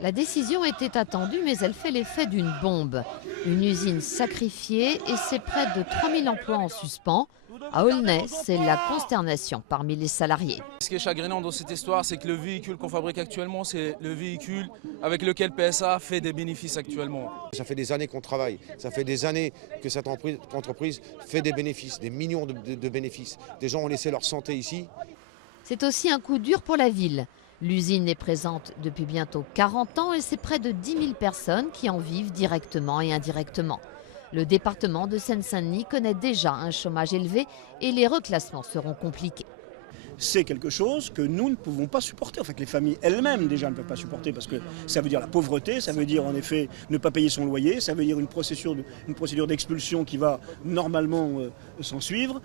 La décision était attendue, mais elle fait l'effet d'une bombe. Une usine sacrifiée et c'est près de 3000 emplois en suspens. À Aulnay, c'est la consternation parmi les salariés. Ce qui est chagrinant dans cette histoire, c'est que le véhicule qu'on fabrique actuellement, c'est le véhicule avec lequel PSA fait des bénéfices actuellement. Ça fait des années qu'on travaille, ça fait des années que cette entreprise fait des bénéfices, des millions de bénéfices. Des gens ont laissé leur santé ici. C'est aussi un coup dur pour la ville. L'usine est présente depuis bientôt 40 ans et c'est près de 10 000 personnes qui en vivent directement et indirectement. Le département de Seine-Saint-Denis connaît déjà un chômage élevé et les reclassements seront compliqués. C'est quelque chose que nous ne pouvons pas supporter. En fait, les familles elles-mêmes déjà ne peuvent pas supporter parce que ça veut dire la pauvreté, ça veut dire en effet ne pas payer son loyer, ça veut dire une procédure d'expulsion qui va normalement s'en suivre.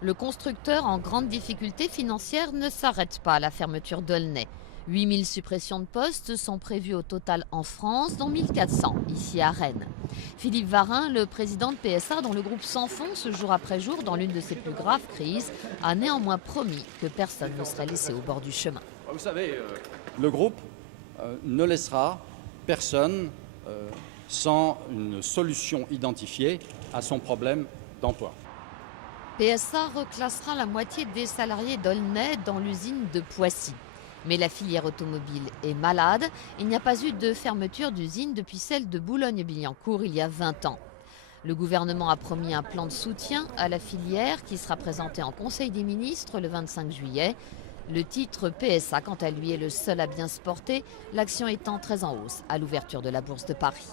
Le constructeur en grande difficulté financière ne s'arrête pas à la fermeture d'Aulnay. 8000 suppressions de postes sont prévues au total en France, dont 1400 ici à Rennes. Philippe Varin, le président de PSA, dont le groupe s'enfonce jour après jour dans l'une de ses plus graves crises, a néanmoins promis que personne ne serait laissé au bord du chemin. Vous savez, le groupe ne laissera personne sans une solution identifiée à son problème d'emploi. PSA reclassera la moitié des salariés d'Aulnay dans l'usine de Poissy. Mais la filière automobile est malade. Il n'y a pas eu de fermeture d'usine depuis celle de Boulogne-Billancourt il y a 20 ans. Le gouvernement a promis un plan de soutien à la filière qui sera présenté en Conseil des ministres le 25 juillet. Le titre PSA, quant à lui, est le seul à bien se porter, l'action étant très en hausse à l'ouverture de la Bourse de Paris.